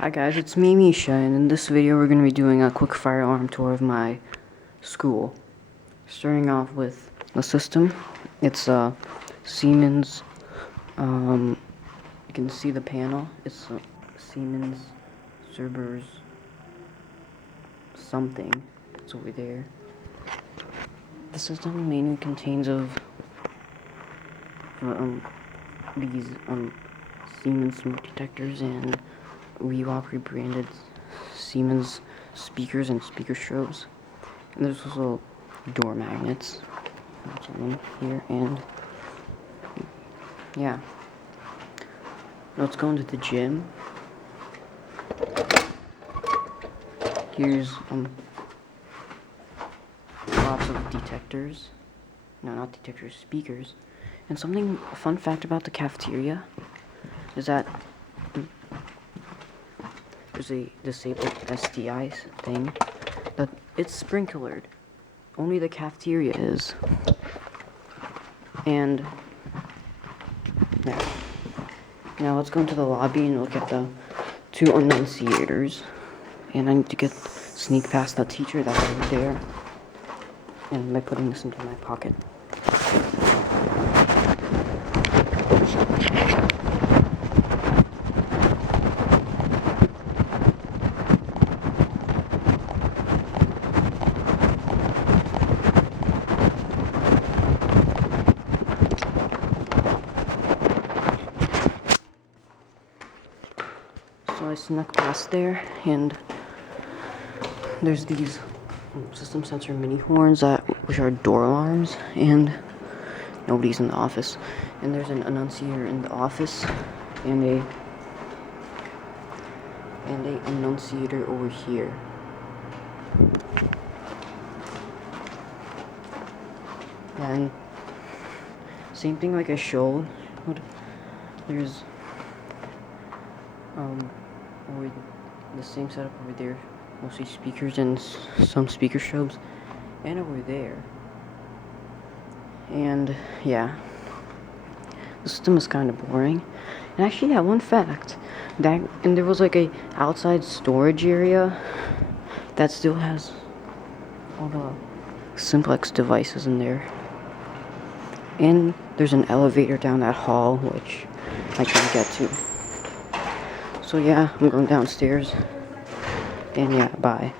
Hi guys, it's me, Misha, and in this video we're going to be doing a quick fire alarm tour of my school. Starting off with the system. It's Siemens, you can see the panel. It's Siemens Cerberus something. It's over there. The system mainly contains of these Siemens smoke detectors and Reebok rebranded Siemens speakers and speaker strobes. And there's also door magnets. There's one here, and yeah. Now let's go into the gym. Here's lots of detectors. No, not detectors, speakers. And a fun fact about the cafeteria is that there's a disabled STI thing that it's sprinklered. Only the cafeteria is. And yeah. Now let's go into the lobby and look at the two enunciators. And I need to sneak past that teacher that's over there. And by putting this into my pocket. So I snuck past there, and there's these system sensor mini horns which are door alarms, and nobody's in the office. And there's an enunciator in the office, and a enunciator over here. And same thing like I showed. There's over the same setup over there, mostly speakers and some speaker strobes, and over there. And yeah, the system is kind of boring. And actually, yeah, one fact and there was like a outside storage area that still has all the simplex devices in there. And there's an elevator down that hall, which I can't get to. So yeah, I'm going downstairs. And yeah, bye.